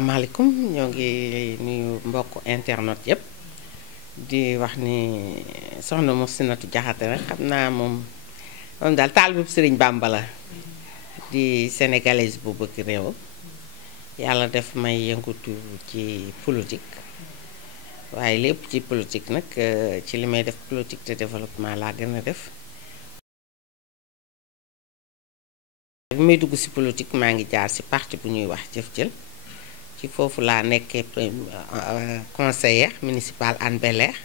asalaamaaleykum ñoo ngi nuyu mbokk internet yëpp di wax ni soxna Mousinatou Diakhaté rek xam naa moom daal taalibe Sëriñ Bàmba la di sénégalaise bu bëgg réew yàlla def may yëngutu ci politique waaye lépp ci politique nag ci li may def politique de développement laa gën a def. bi may dugg ci politique maa ngi jaar ci parti bu ñuy wax Jëf Jël ci foofu laa nekkee conseillère municipale Hann Bel-Air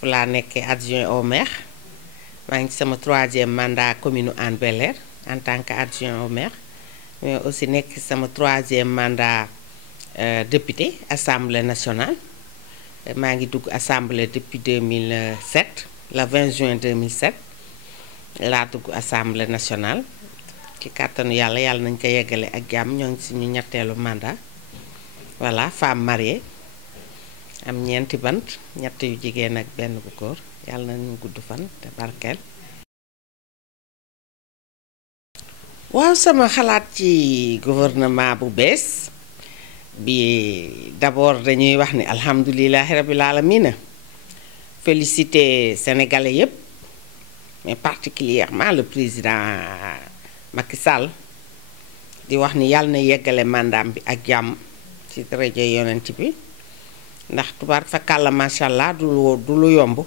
fu laa nekkee adjoint au maire maa ngi ci sama 3e mandat commune Hann Bel-Air en tant que adjoint au maire mais aussi nekk sama 3e mandat député assemblée nationale maa ngi dugg assemblée depuis 2007 le 20 juin 2007 laa dugg assemblée nationale ci kàttanu yàlla nañ ko yeggale ak jàmm ñoo ngi suñu ñetteelu mandat voilà femme mariée am ñeenti bant ñett yu jigéen ak benn bu góor yàlla nañu gudd fan te barkeel. waaw sama xalaat ci gouvernement bu bees bi d'abord dañuy wax ni alhamdulilahi rabil alamina féliciter sénégalais yépp mais particulièrement le président Macky Sall di wax ni yàlla na yeggale mandaam bi ak jàmm ci daraja yonent bi ndax tubaar fa kàlla macha allah du lu yomb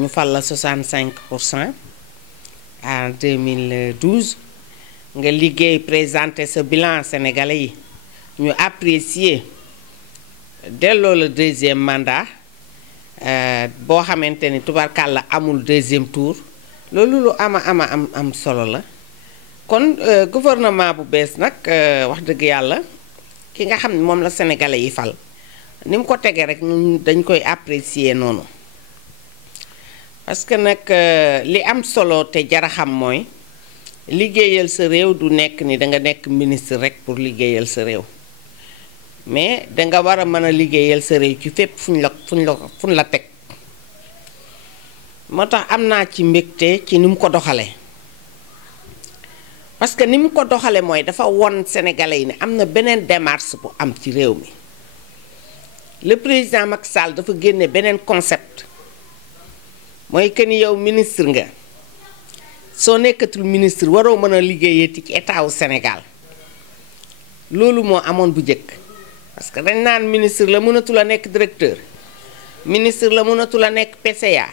ñu fal la 65% en 2012 nga liggéey présenter sa bilan sénégalais yi ñu apprécier delloo le 2e mandat boo xamante ni tubaar kàlla amul 2e tour loolu lu am solo la kon gouvernement bu bees nag wax dëgg yàlla ki nga xam ne moom la sénégalais yi fal ni mu ko tegee rek ñun dañ koy apprécier noonu parce que nag li am solo te jara xam mooy liggéeyal sa réew du nekk ni danga nekk ministre rek pour liggéeyal sa réew mais danga war a mën a liggéeyal sa réew ci fépp fuñ la teg moo tax am naa ci mbégte ci ni mu ko doxalee parce que ni mu ko doxalee mooy dafa won sénégalais yi ne am na beneen démarche bu am ci réew mi le président Macky Sall dafa génne beneen concept mooy que ni yow ministre nga soo nekkatul ministre waroo mën a liggéeyati ci état wu Sénégal loolu moo amoon bu njëkk parce que dañ naan ministre la mënatul a nekk directeur ministre la mënatul a nekk PCA.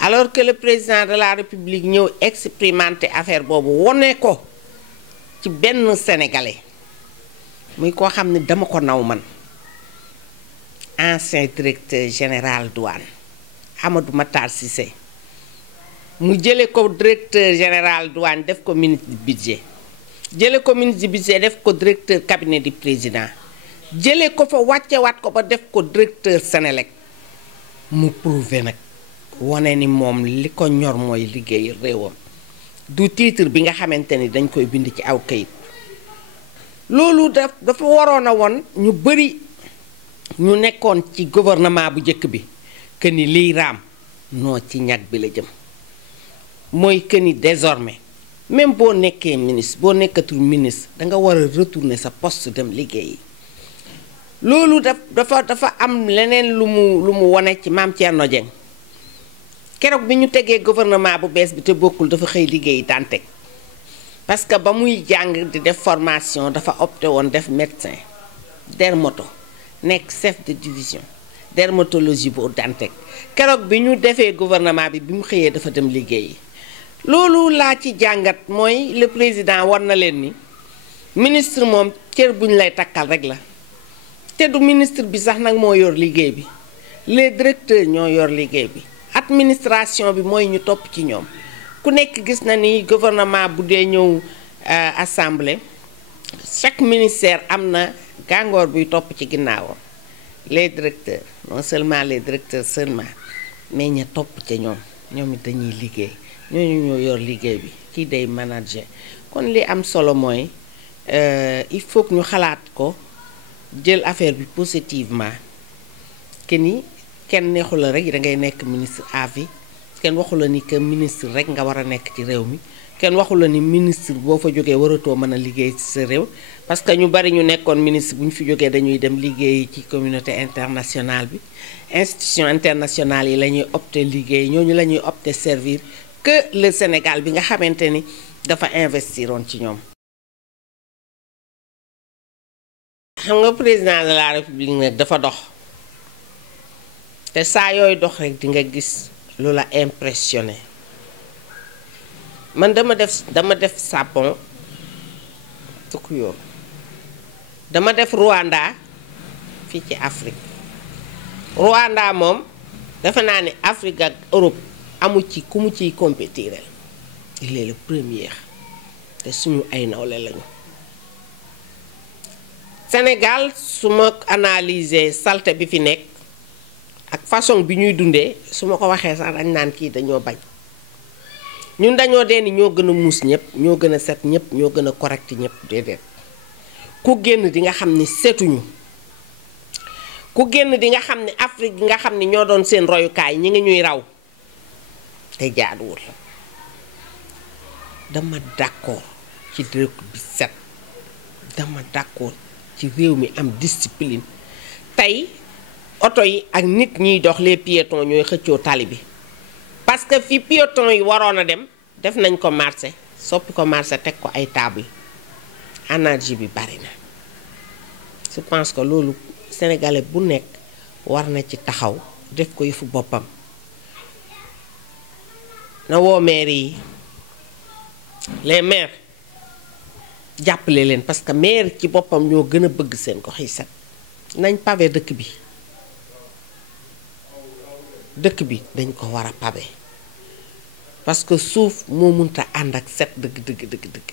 alors que le président de la république ñëw expérimenté affaire boobu wone ko ci benn sénégalais muy koo xam ne dama ko naw man ancien directeur général douane Amadou Matar Cissé mu jële ko directeur général douane def ko ministre du budget jële ko ministre du budget def ko directeur cabinet du président jële ko fa wàccewaat ko ba def ko directeur Sénélec mu prouvé nag wane ni moom li ko ñor mooy liggéey réewam du titre bi nga xamante ni dañ koy bind ci aw kayit loolu dafa waroon a woon ñu bari ñu nekkoon ci gouvernement bu njëkk bi que ni liy raam noo ci ñag bi la jëm mooy que ni désormais même boo nekkee ministre boo nekkatul ministre danga war a retourner sa poste dem liggéeyi loolu dafa am leneen lu mu wane ci Mame Thierno Dieng keroog bi ñu tegee gouvernement bu bees bi te bokkul dafa xëy liggéey Dantec parce que ba muy jàng di def formation dafa opté woon def médecin dermato nekk chef de division dermatologie bu Dantec keroog bi ñu defee gouvernement bi mu xëyee dafa dem liggéeyi loolu laa ci jàngat mooy le président war na leen ni ministre moom cër bu ñu lay takkal rek la te du ministre bi sax nag moo yor liggéey bi les directeurs ñoo yor liggéey bi administration bi mooy ñu topp ci ñoom ku nekk gis na ni gouvernement bu dee ñëw assemblée chaque ministère am na gàngoor buy topp ci ginnaawam les directeurs non seulement les directeurs seulement mais ña topp ca ñoom it dañuy liggéey ñooñu ñoo yor liggéey bi kii day manager kon li am solo mooy il faut que ñu xalaat ko jël affaire bi positivement que ni kenn neexu la rek da ngay nekk ministre à vie kenn waxu la ni que ministre rek nga war a nekk ci réew mi kenn waxu la ni ministre boo fa jógee waratoo mën a liggéey ci sa réew parce que ñu bari ñu nekkoon ministre bu ñu fi jógee dañuy dem liggéey ci communauté internationale bi institution internationale yi la ñuy opté liggéey ñooñu la ñuy opté servir que le Sénégal bi nga xamante ni dafa investiroon ci ñoom. xam nga président de la république nag dafa dox te saa yooyu dox rek di nga gis lu la impressionné. man dama def Sapon Tukuyo dama def Rwanda fii ci Afrique Rwanda moom defe naa ni Afrique ak Europe amu ci ku mu ciy compétir il est le premier te suñu ay nawle lañu. Sénégal su ma analyser salte bi fi nekk ak façon bi ñuy dundee su ma ko waxee sax dañ naan kii dañoo bañ. ñun dañoo dee ni ñoo gën a muus ñëpp ñoo gën a set ñëpp ñoo gën a correct ñëpp déedéet ku génn di nga xam ni setuñu ku génn di nga xam ni Afrique gi nga xam ni ñoo doon seen royukaay ñi ngi ñuy raw te jaaduwul. dama d'accord ci dëkk bi set dama d'accord ci réew mi am discipline tey oto yi ak nit ñiy dox les piétons ñooy xëccoo tali bi. parce que fi piéton yi waroon a dem def nañ ko marché soppi ko marché teg ko ay table énergie bi bari na je pense que loolu sénégalais bu nekk war na ci taxaw def ko yëfu boppam na woo maire yi les maires jàppale leen parce que maire ci boppam ñoo gën a bëgg seen gox yi set nañ pavé dëkk bi dañ ko war a pavé parce que suuf moo munta ànd ak set dëgg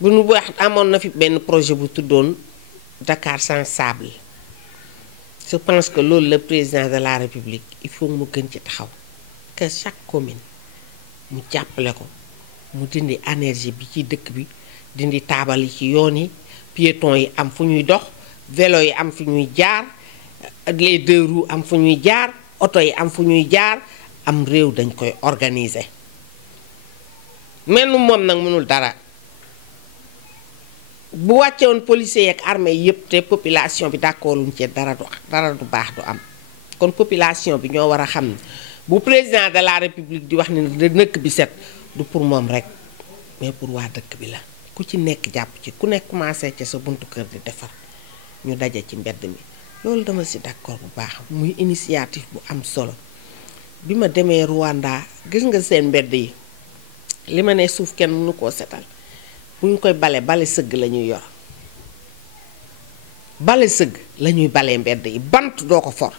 bu nu wax amoon na fi benn projet bu tuddoon Dakar sans sable je pense que loolu le président de la République il faut mu gën ci taxaw que chaque commune mu jàppale ko mu dindi énergie bi ci dëkk bi dindi taabal yi ci yoon yi piétons yi am fu ñuy dox vélo yi am fu ñuy jaar les deux roues am fu ñuy jaar oto yi am fu ñuy jaar am réew dañ koy organiser mel nu moom nag mënul dara bu wàcce woon policiers ak armée yëpp te population bi d'accorduñ ci dara du baax du am kon population bi ñoo war a xam ne bu président de la république di wax ne dëkk bi set du pour moom rek mais pour waa dëkk bi la ku ci nekk jàpp ci ku nekk commencé ci sa buntu kër di defar ñu daje ci mbedd mi loolu dama si d'accord bu baax muy initiative bu am solo bi ma demee Rwanda gis nga seen mbedd yi li ma ne suuf kenn mënu koo setal bu ñu koy bale sëgg la ñuy yor bale sëgg la ñuy bale mbedd yi bant doo ko for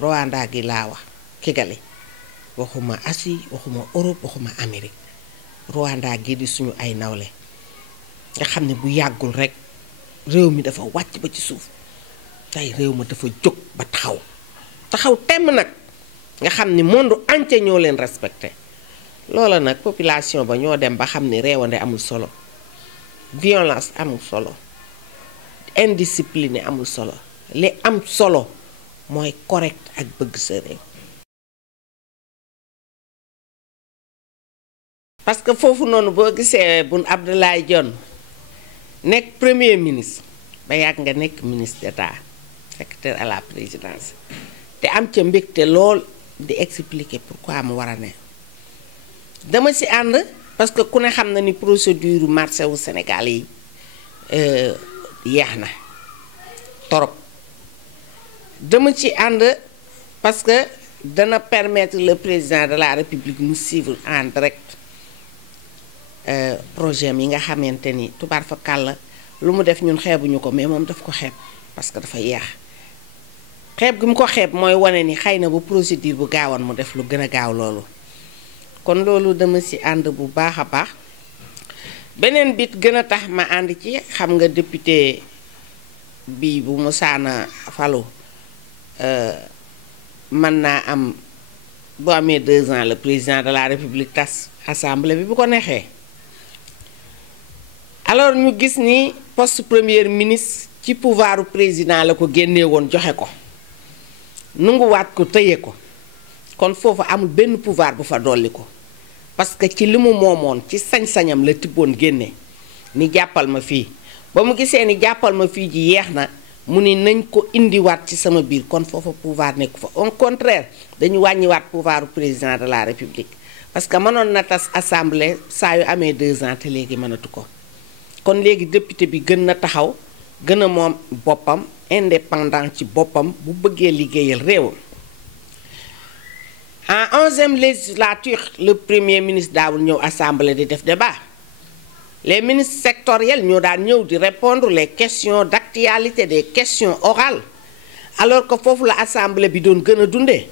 Rwanda gi laa wax Kigali waxuma Asie waxuma Europe waxuma Amérique Rwanda gi di suñu ay nawle nga xam ne bu yàggul rek réew mi dafa wàcc ba ci suuf tey réew ma dafa jóg ba taxaw temm nag nga xam ni monde entier ñoo leen respecté loola nag population ba ñoo dem ba xam ni réewande amul solo violence amul solo indiscipline amul solo li am solo mooy correct ak bëgg sa réew parce que foofu noonu boo gisee Boun Abdallah Dionne nekk premier ministre ba yàgg nga nekk ministre d'État secrétaire à la présidence te am ca mbégte lool di expliquer pourquoi mu war a ne dama ci ànd parce que ku ne xam na ni procédure marché wu Sénégal yi yeex na torop dama ci ànd parce que dana permettre le président de la République mu suivre en direct projet yi nga xamante ni tubaar fa kàll lu mu def ñun xeebuñu ko mais moom daf ko xeeb parce que dafa yeex xeeb gi mu ko xeeb mooy wane ni xëy na bu procédure bu gaawoon mu def lu gën a gaaw loolu kon loolu dama ci ànd bu baax a baax beneen bit gën a tax ma ànd ci xam nga député bi bu musaana falu mën naa am bu amee 2 ans le président de la République tas assemblée bi bu ko neexee alors ñu gis ni poste premier ministre ci pouvoiru président la ko génnee woon joxe ko nunguwaat ko tëye ko kon foofu amul benn pouvoir bu fa dolli ko parce que ci li mu moomoon ci sañ-sañam la tibboon génne ni jàppal ma fii ba mu gisee ni jàppal ma fii ji yeex na mu ni nañ ko indiwaat ci sama biir kon foofa pouvoir nekku fa au contraire dañu wàññiwaat pouvoiru président de la république parce que mënoon na tas assemblée saa yu amee 2 ans te léegi mënatu ko kon léegi député bi gën na taxaw gën a moom boppam indépendant ci boppam bu bëggee liggéeyal réewam. En 11e législature le premier ministre daawul ñëw assemblée di def débat les ministres sectoriels ñoo daan ñëw di répondre les questions d'actualité des questions orales alors que foofu la assemblée bi doon gën a dundee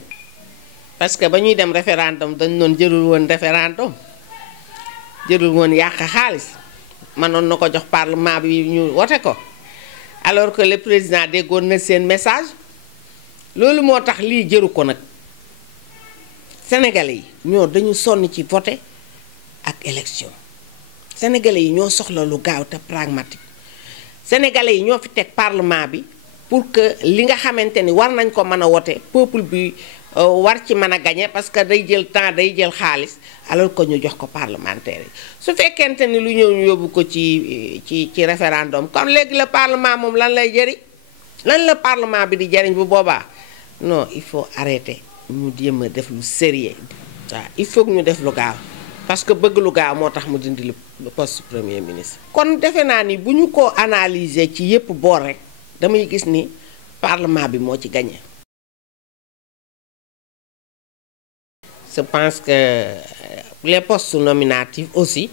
parce que ba ñuy dem référendum dañ doon jërul woon référendum jërul woon yàq xaalis mënoon na ko jox parlement bi ñu wote ko alors que le président déggoon na seen message loolu moo tax lii jëru ko nag sénégalais yi ñoo dañu sonn ci voter ak élection sénégalais yi ñoo soxla lu gaaw te pragmatique sénégalais yi ñoo fi teg parlement bi pour que li nga xamante ni war nañ ko mën a wote peuple bi war ci mën a gagner parce que day jël temps day jël xaalis alors que ñu jox ko parlementaire yi su fekkente ni lu ñëw ñu yóbbu ko ci référendum comme léegi le parlement moom lan lay jëriñ lan la parlement bi di jëriñ bu boobaa non il faut arrêter ñu jéem a def lu sérieux waaw il faut que ñu def lu gaaw parce que bëgg lu gaaw moo tax mu dindi le poste premier ministre. kon defe naa ni bu ñu ko analyser ci yépp boor rek damay gis ni parlement bi moo ci gagné. je pense que les postes nominatifs aussi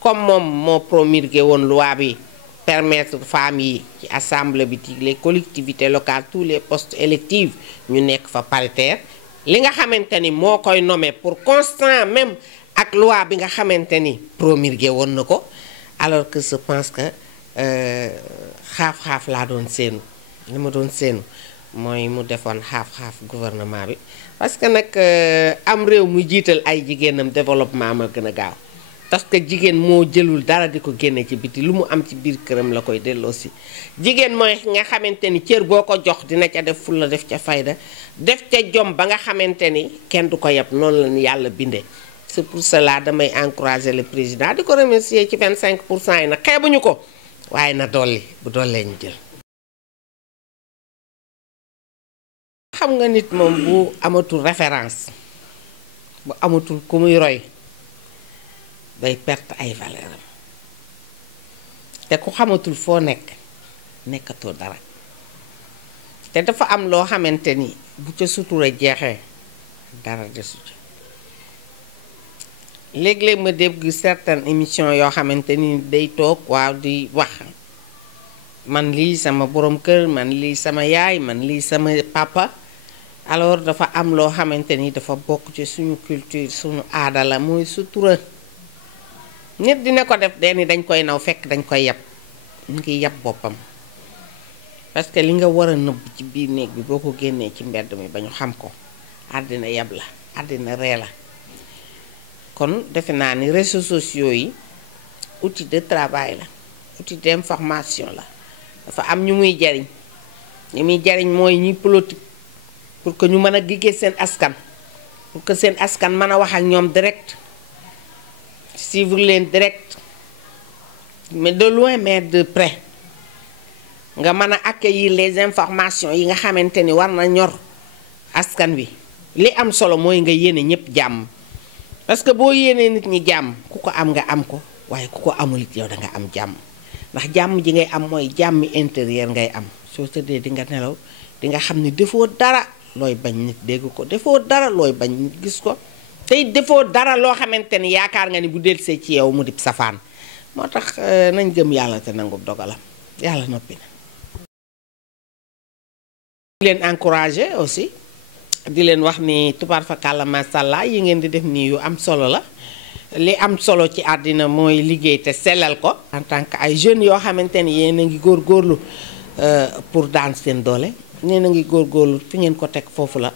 comme moom moo promulgué woon loi bi permettre femmes yi ci assemblée bi ci les collectivités locales tous les postes électifs ñu nekk fa paritaire li nga xamante ni moo koy nommé pour constant même ak loi bi nga xamante ni promulgué woon na ko alors que je pense que xaaf-xaaf laa doon seenu li ma doon seenu mooy mu defoon xaaf-xaaf gouvernement bi parce que nag am réew mu jiital ay jigéenam développement ma gën a gaaw parce que jigéen moo jëlul dara di ko génne ci biti lu mu am ci biir këram la koy delloosi jigéen mooy nga xamante ni cër boo ko jox dina ca def fulla def ca fayda def ca jom ba nga xamante ni kenn du ko yab noonu la ñu yàlla bindee c'est pour cela damay encourager le président di ko remercier ci 25% yi nag xeebuñu ko waaye na dolli bu dollee ñu jël. xam nga nit moom bu amatul référence bu amatul ku muy roy day perte ay valeur am te ku xamatul foo nekk nekkatoo dara te dafa am loo xamante ni bu ca sutura jeexee dara desu ca léeg-léeg ma dégg certaines émissions yoo xamante ni day toog waaw di wax man lii sama borom kër man lii sama yaay man lii sama papa alors dafa am loo xamante ni dafa bokk ci suñu culture suñu aada la mooy sutura nit dina ko def de ni dañ koy naw fekk dañ koy yab mu ngi yab boppam parce que li nga war a nëbb ci biir néeg bi boo ko génnee ci mbedd mi ba ñu xam ko àddina yab la àddina ree la kon defe naa ni réseaux sociaux yi outil de travail la outil d'information la dafa am ñu muy jariñ ñu muy jariñ mooy ñi politique pour que ñu mën a giggee seen askan pour que seen askan mën a wax ak ñoom direct suivre leen direct mais de loin mais de près nga mën a accueillir les informations yi nga xamante ni war na ñor askan wi li am solo mooy nga yéene ñëpp jàmm parce que boo yéenee nit ñi jàmm ku ko am nga am ko waaye ku ko amul it yow da nga am jàmm ndax jàmm ji ngay am mooy jàmmi intérieur ngay am soo tëddee di nga nelaw di nga xam ni defoo dara looy bañ nit dégg ko defoo dara looy bañ nit gis ko tey defoo dara loo xamante ni yaakaar nga ni bu delsee ci yow mu dib safaan moo tax nañ gëm yàlla te nangu dogalam yàlla noppi na. di leen encourager aussi di leen wax ni tubaar fakàlla masàllaa yi ngeen di def nii yu am solo la li am solo ci àddina mooy liggéey te sellal ko en tant que ay jeunes yoo xamante ni yéen a ngi góorgóorlu pour daan seen doole yéen a ngi góorgóorlu fi ngeen ko teg foofu la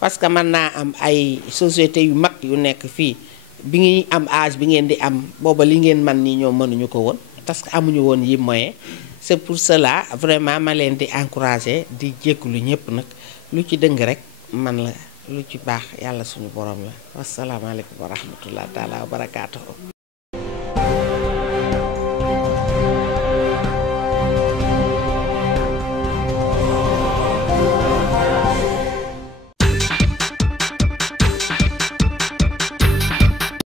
parce que mën naa am ay société yu mag yu nekk fii bi ngi am âge bi ngeen di am booba li ngeen man nii ñoom mënuñu ko woon parce que amuñu woon yi moyen c'est pour cela vraiment ma leen di encourager di jéggulu ñëpp nag lu ci dëng rek man la lu ci baax yàlla suñu borom la wasalaamaaleykum wa rahmatullah taala wa barakaatuhu